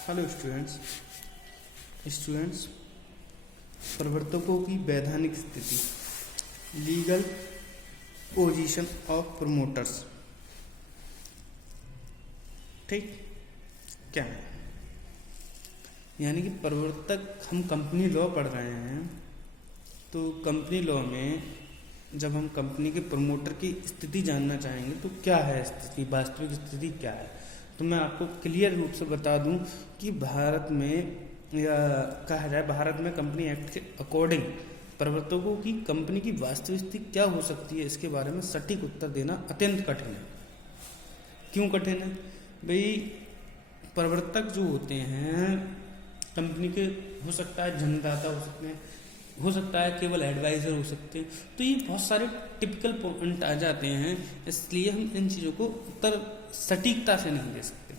Hello students, प्रवर्तकों की वैधानिक स्थिति, लीगल पोजीशन ऑफ प्रमोटर्स। ठीक क्या है? यानी कि प्रवर्तक, हम कंपनी लॉ पढ़ रहे हैं, तो कंपनी लॉ में जब हम कंपनी के प्रमोटर की स्थिति जानना चाहेंगे तो क्या है स्थिति, वास्तविक स्थिति क्या है। तो मैं आपको क्लियर रूप से बता दूं कि भारत में, या कहा जाए भारत में कंपनी एक्ट के अकॉर्डिंग प्रवर्तकों की कंपनी की वास्तविक स्थिति क्या हो सकती है, इसके बारे में सटीक उत्तर देना अत्यंत कठिन है। क्यों कठिन है भाई? प्रवर्तक जो होते हैं कंपनी के, हो सकता है जनदाता हो सकता है केवल एडवाइजर हो सकते हैं। तो ये बहुत सारे टिपिकल पॉइंट आ जाते हैं, इसलिए हम इन चीज़ों को उत्तर सटीकता से नहीं दे सकते।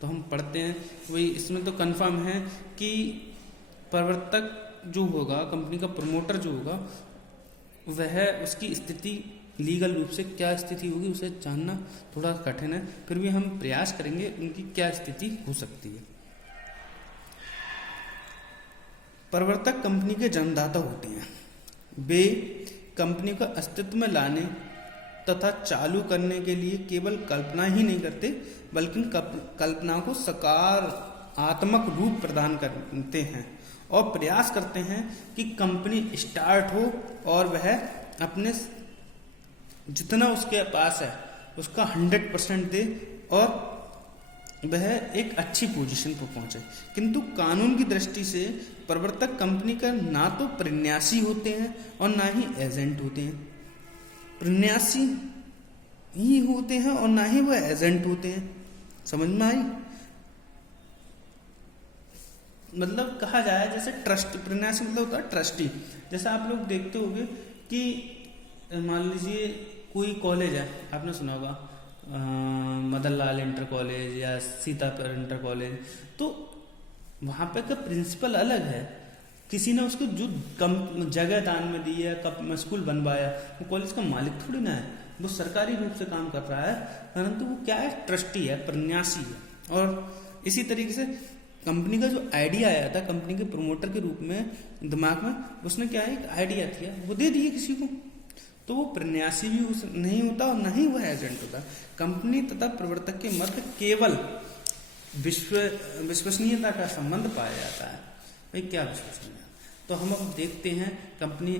तो हम पढ़ते हैं वही, इसमें तो कंफर्म है कि प्रवर्तक जो होगा, कंपनी का प्रमोटर जो होगा, वह उसकी स्थिति लीगल रूप से क्या स्थिति होगी उसे जानना थोड़ा कठिन है, फिर भी हम प्रयास करेंगे उनकी क्या स्थिति हो सकती है। प्रवर्तक कंपनी के जन्मदाता होते हैं। वे कंपनी का अस्तित्व में लाने तथा चालू करने के लिए केवल कल्पना ही नहीं करते, बल्कि कल्पना को सकारात्मक रूप प्रदान करते हैं और प्रयास करते हैं कि कंपनी स्टार्ट हो और वह अपने जितना उसके पास है उसका 100% दे और वह एक अच्छी पोजीशन पर पहुंचे। किंतु कानून की दृष्टि से प्रवर्तक कंपनी का ना तो प्रन्यासी होते हैं और ना ही एजेंट होते हैं। प्रन्यासी ही होते हैं और ना ही वह एजेंट होते हैं। समझ में आई? मतलब कहा जाए जैसे ट्रस्ट, प्रन्यासी मतलब होता है ट्रस्टी। जैसा आप लोग देखते होंगे कि मान लीजिए कोई कॉलेज है, आपने सुना होगा मदन लाल इंटर कॉलेज या सीतापुर इंटर कॉलेज, तो वहाँ पे का प्रिंसिपल अलग है। किसी ने उसको जो कम जगह दान में दी है, कब स्कूल बनवाया, वो कॉलेज का मालिक थोड़ी ना है, वो सरकारी रूप से काम कर रहा है, परंतु वो क्या है, ट्रस्टी है, प्रन्यासी है। और इसी तरीके से कंपनी का जो आइडिया आया था कंपनी के प्रमोटर के रूप में दिमाग में, उसने क्या है, एक आइडिया थी, वो दे दिए किसी को, तो वो प्रन्यासी भी नहीं होता और न ही वह एजेंट होता। कंपनी तथा प्रवर्तक के मध्य केवल विश्वसनीयता का संबंध पाया जाता है। भाई क्या विश्वसनीयता? तो हम अब देखते हैं कंपनी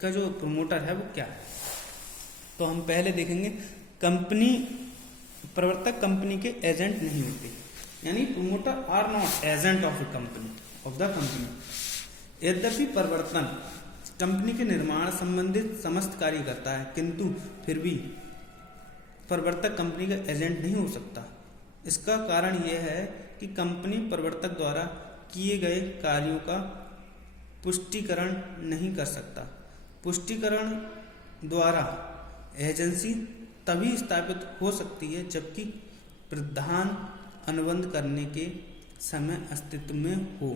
का जो प्रमोटर है वो क्या है। तो हम पहले देखेंगे प्रवर्तक कंपनी के एजेंट नहीं होते, यानी promoter are not agent of the company. यद्यपि प्रवर्तन कंपनी के निर्माण संबंधित समस्त कार्य करता है, किंतु फिर भी प्रवर्तक कंपनी का एजेंट नहीं हो सकता। इसका कारण यह है कि कंपनी प्रवर्तक द्वारा किए गए कार्यों का पुष्टिकरण नहीं कर सकता। पुष्टिकरण द्वारा एजेंसी तभी स्थापित हो सकती है जबकि प्रधान अनुबंध करने के समय अस्तित्व में हो,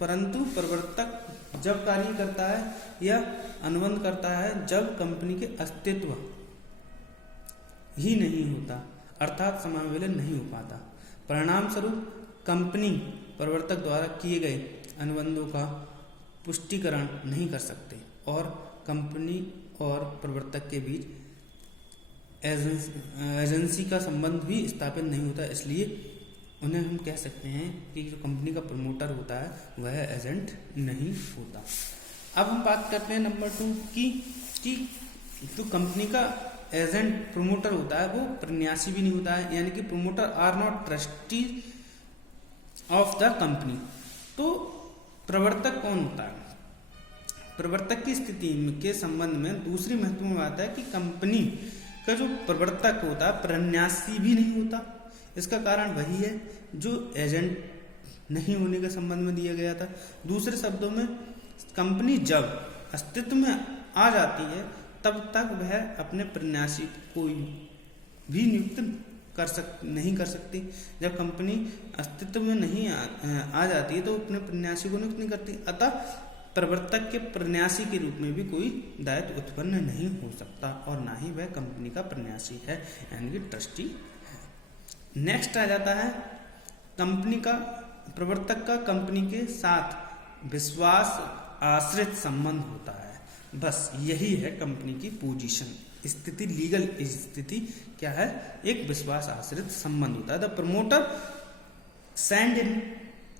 परंतु प्रवर्तक जब कार्य करता है या अनुबंध करता है जब कंपनी के अस्तित्व ही नहीं होता, अर्थात समावेलन नहीं हो पाता। परिणाम स्वरूप कंपनी प्रवर्तक द्वारा किए गए अनुबंधों का पुष्टिकरण नहीं कर सकते और कंपनी और प्रवर्तक के बीच एजेंसी का संबंध भी स्थापित नहीं होता। इसलिए उन्हें हम कह सकते हैं कि जो कंपनी का प्रमोटर होता है वह एजेंट नहीं होता। अब हम बात करते हैं नंबर 2 कि जो कंपनी का एजेंट प्रमोटर होता है वो प्रन्यासी भी नहीं होता है, यानी कि promoter are not trustee of the company. तो प्रवर्तक कौन होता है? प्रवर्तक की स्थिति के संबंध में दूसरी महत्वपूर्ण बात है कि कंपनी का जो प्रवर्तक होता है प्रन्यासी भी नहीं होता। इसका कारण वही है जो एजेंट नहीं होने के संबंध में दिया गया था। दूसरे शब्दों में कंपनी जब अस्तित्व में आ जाती है तब तक वह अपने प्रन्यासी कोई भी नियुक्त नहीं कर सकती। जब कंपनी अस्तित्व में नहीं आ जाती है तो अपने प्रन्यासी को नियुक्त नहीं करती, अतः प्रवर्तक के प्रन्यासी के रूप में भी कोई दायित्व उत्पन्न नहीं हो सकता और ना ही वह कंपनी का प्रन्यासी है, यानी कि ट्रस्टी है। नेक्स्ट आ जाता है प्रवर्तक का कंपनी के साथ विश्वास आश्रित संबंध होता है। बस यही है कंपनी की पोजीशन स्थिति, लीगल स्थिति क्या है, एक विश्वास आश्रित संबंध होता है। The promoter send in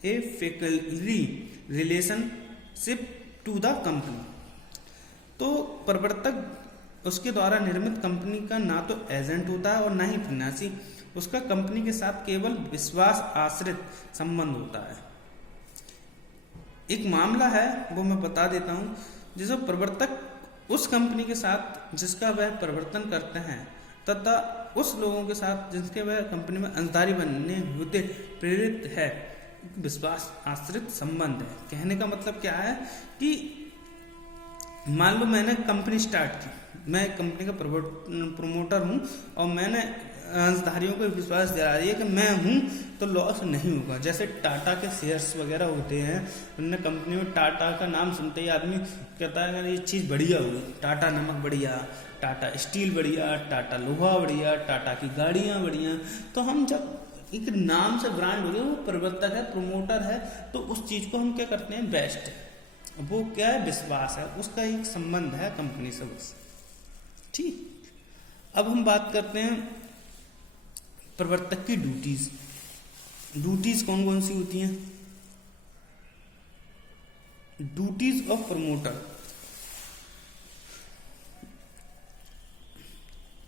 a faculty relationship to the company. तो प्रवर्तक उसके द्वारा निर्मित कंपनी का ना तो एजेंट होता है और ना ही फिनांसी, उसका कंपनी के साथ केवल विश्वास आश्रित संबंध होता है। एक मामला है वो मैं बता देता हूं, जिसमें प्रवर्तक उस कंपनी के साथ जिसका वह प्रवर्तन करते हैं तथा उस लोगों के साथ जिनके वह कंपनी में अंशधारी बनने होते प्रेरित है, विश्वास आश्रित संबंध है। कहने का मतलब क्या है कि मान लो मैंने कंपनी स्टार्ट की, मैं कंपनी का प्रमोटर हूं और मैंने अंशधारियों को विश्वास दिला दिया कि मैं हूं तो लॉस नहीं होगा। जैसे टाटा के शेयर्स वगैरह होते हैं, उनने कंपनी में टाटा का नाम सुनते ही आदमी कहता है कि ये चीज़ बढ़िया हुई, टाटा नमक बढ़िया, टाटा स्टील बढ़िया, टाटा लोहा बढ़िया, टाटा की गाड़ियाँ बढ़िया। तो हम जब एक नाम से ब्रांड हो गया, वो प्रवर्तक है, प्रमोटर है, तो उस चीज़ को हम क्या करते हैं, बेस्ट है। वो क्या है, विश्वास है, उसका एक संबंध है कंपनी से बस। ठीक, अब हम बात करते हैं प्रवर्तक की ड्यूटीज कौन कौन सी होती हैं। ड्यूटीज ऑफ प्रमोटर,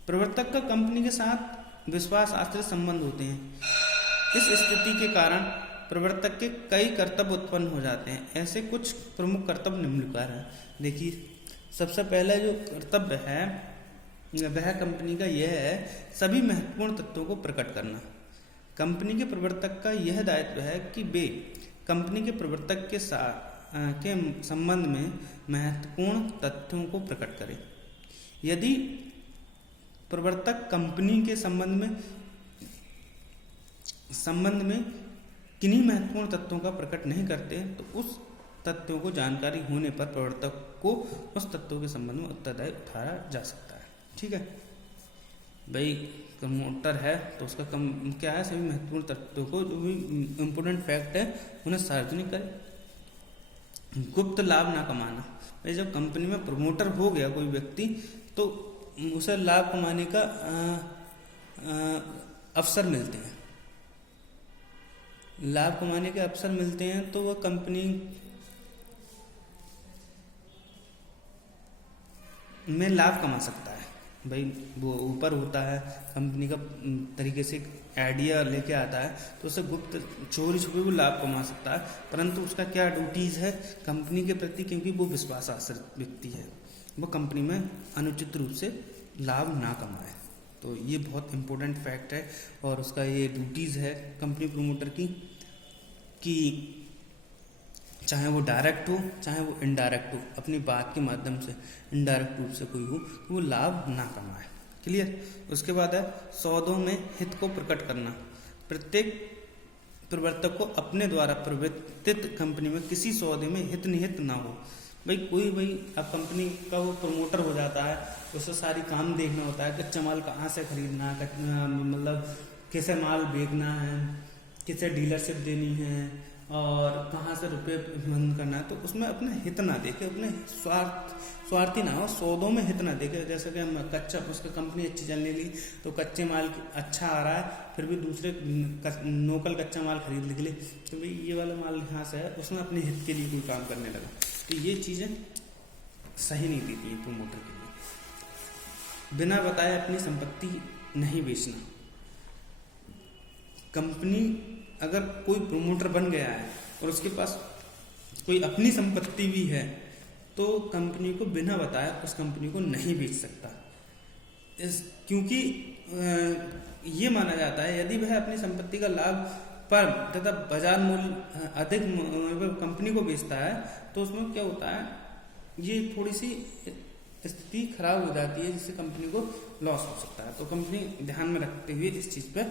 प्रवर्तक का कंपनी के साथ विश्वास आश्रित संबंध होते हैं। इस स्थिति के कारण प्रवर्तक के कई कर्तव्य उत्पन्न हो जाते हैं। ऐसे कुछ प्रमुख कर्तव्य निम्नलिखित हैं। देखिए, सबसे पहला जो कर्तव्य है वह कंपनी का यह है, सभी महत्वपूर्ण तत्वों को प्रकट करना। कंपनी के प्रवर्तक का यह दायित्व है कि वे कंपनी के प्रवर्तक के साथ के संबंध में महत्वपूर्ण तथ्यों को प्रकट करें। यदि प्रवर्तक कंपनी के संबंध में किन्हीं महत्वपूर्ण तत्वों का प्रकट नहीं करते तो उस तथ्यों को जानकारी होने पर प्रवर्तक को उस तत्वों के संबंध में उत्तरदायी उठाया जा सकता है। ठीक है भाई, प्रमोटर है तो उसका क्या है, सभी महत्वपूर्ण तत्वों को, जो भी इम्पोर्टेंट फैक्ट है उन्हें सार्वजनिक करे। गुप्त लाभ ना कमाना, भाई जब कंपनी में प्रमोटर हो गया कोई व्यक्ति तो उसे लाभ कमाने का अवसर मिलते हैं, लाभ कमाने के अवसर मिलते हैं तो वह कंपनी में लाभ कमा सकता है। भाई वो ऊपर होता है, कंपनी का तरीके से आइडिया लेके आता है तो उसे गुप्त चोरी छुपे वो लाभ कमा सकता है, परंतु उसका क्या ड्यूटीज है कंपनी के प्रति, क्योंकि वो विश्वास आश्रित व्यक्ति है, वो कंपनी में अनुचित रूप से लाभ ना कमाए। तो ये बहुत इंपॉर्टेंट फैक्ट है और उसका ये ड्यूटीज है कंपनी प्रमोटर की, कि चाहे वो डायरेक्ट हो चाहे वो इनडायरेक्ट हो, अपनी बात के माध्यम से इनडायरेक्ट रूप से कोई हो तो वो लाभ ना कमाए। क्लियर। उसके बाद है सौदों में हित को प्रकट करना। प्रत्येक प्रवर्तक को अपने द्वारा प्रवर्तित कंपनी में किसी सौदे में हित निहित ना हो। भाई कोई अब कंपनी का वो प्रमोटर हो जाता है, उसे सारी काम देखना होता है, कच्चा माल कहाँ से खरीदना है, मतलब कैसे माल बेचना है, किसे डीलरशिप देनी है और कहाँ से रुपये बंद करना है, तो उसमें अपना हित ना देखे, अपने स्वार्थी ना हो, सौदों में हित ना देखे। जैसे कि हम उसका कंपनी अच्छी चलने ली तो कच्चे माल अच्छा आ रहा है, फिर भी दूसरे लोकल कच्चा माल खरीद निकले तो भाई ये वाला माल यहाँ से है, उसमें अपने हित के लिए कोई काम करने लगा, तो ये चीज़ें सही नहीं देती है प्रमोटर के लिए। बिना बताए अपनी संपत्ति नहीं बेचना। कंपनी अगर कोई प्रमोटर बन गया है और उसके पास कोई अपनी संपत्ति भी है तो कंपनी को बिना बताए उस कंपनी को नहीं बेच सकता, क्योंकि ये माना जाता है यदि वह अपनी संपत्ति का लाभ पर तथा बाजार मूल्य अधिक कंपनी को बेचता है तो उसमें क्या होता है, ये थोड़ी सी स्थिति खराब हो जाती है जिससे कंपनी को लॉस हो सकता है। तो कंपनी ध्यान में रखते हुए इस चीज़ पे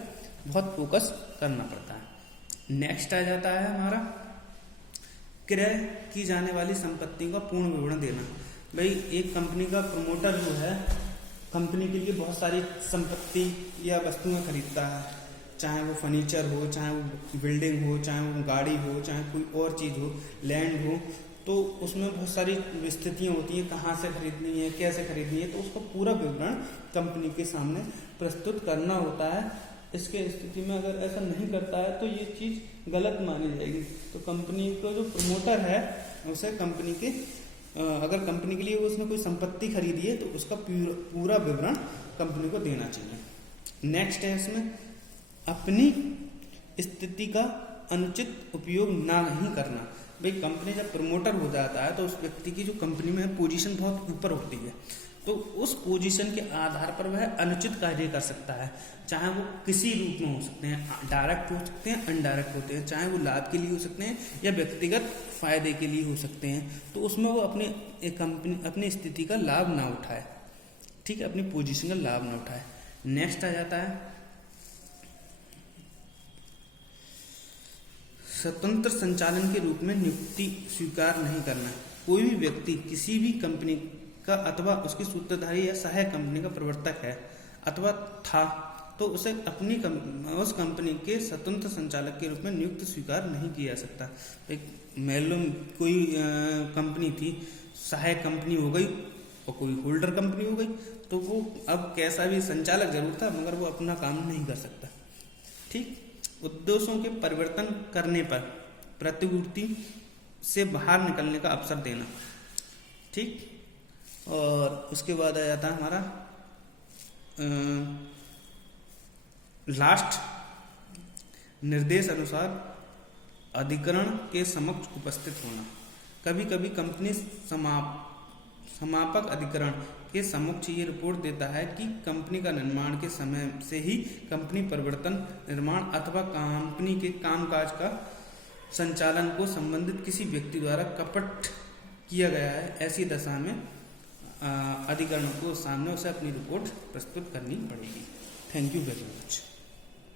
बहुत फोकस करना पड़ता है। नेक्स्ट आ जाता है हमारा क्रय की जाने वाली संपत्ति का पूर्ण विवरण देना। भाई एक कंपनी का प्रमोटर जो है कंपनी के लिए बहुत सारी संपत्ति या वस्तुएं खरीदता है, चाहे वो फर्नीचर हो, चाहे वो बिल्डिंग हो, चाहे वो गाड़ी हो, चाहे कोई और चीज़ हो, लैंड हो, तो उसमें बहुत सारी स्थितियाँ होती हैं, कहाँ से खरीदनी है, कैसे खरीदनी है, तो उसका पूरा विवरण कंपनी के सामने प्रस्तुत करना होता है। इसके स्थिति में अगर ऐसा नहीं करता है तो ये चीज़ गलत मानी जाएगी। तो कंपनी का जो प्रमोटर है उसे कंपनी के अगर कंपनी के लिए उसने कोई संपत्ति खरीदी है तो उसका पूरा विवरण कंपनी को देना चाहिए। नेक्स्ट है इसमें अपनी स्थिति का अनुचित उपयोग ना नहीं करना। भाई कंपनी जब प्रमोटर हो जाता है तो उस व्यक्ति की जो कंपनी में पोजीशन बहुत ऊपर होती है, तो उस पोजीशन के आधार पर वह अनुचित कार्य कर सकता है, चाहे वो किसी रूप में हो सकते हैं, डायरेक्ट हो सकते हैं, अनडायरेक्ट होते हैं, चाहे वो लाभ के लिए हो सकते हैं या व्यक्तिगत फायदे के लिए हो सकते हैं। तो उसमें वो अपनी स्थिति का लाभ ना उठाए, ठीक है, अपनी पोजीशन का लाभ ना उठाए। नेक्स्ट आ जाता है स्वतंत्र संचालन के रूप में नियुक्ति स्वीकार नहीं करना। कोई भी व्यक्ति किसी भी कंपनी का अथवा उसकी सूत्रधारी या सहायक कंपनी का प्रवर्तक है अथवा था तो उसे उस कंपनी के स्वतंत्र संचालक के रूप में नियुक्त स्वीकार नहीं किया जा सकता। एक मालूम कोई कंपनी थी, सहायक कंपनी हो गई और कोई होल्डर कंपनी हो गई, तो वो अब कैसा भी संचालक जरूर था मगर वो अपना काम नहीं कर सकता। ठीक, उद्देश्यों के परिवर्तन करने पर प्रतिपूर्ति से बाहर निकलने का अवसर देना। ठीक, और उसके बाद आ जाता है हमारा लास्ट, निर्देश अनुसार अधिकरण के समक्ष उपस्थित होना। कभी कभी कंपनी समापक अधिकरण के समक्ष ये रिपोर्ट देता है कि कंपनी का निर्माण के समय से ही कंपनी परिवर्तन, निर्माण अथवा कंपनी के कामकाज का संचालन को संबंधित किसी व्यक्ति द्वारा कपट किया गया है। ऐसी दशा में अधिकरण को सामने उसे अपनी रिपोर्ट प्रस्तुत करनी पड़ेगी। Thank you very much.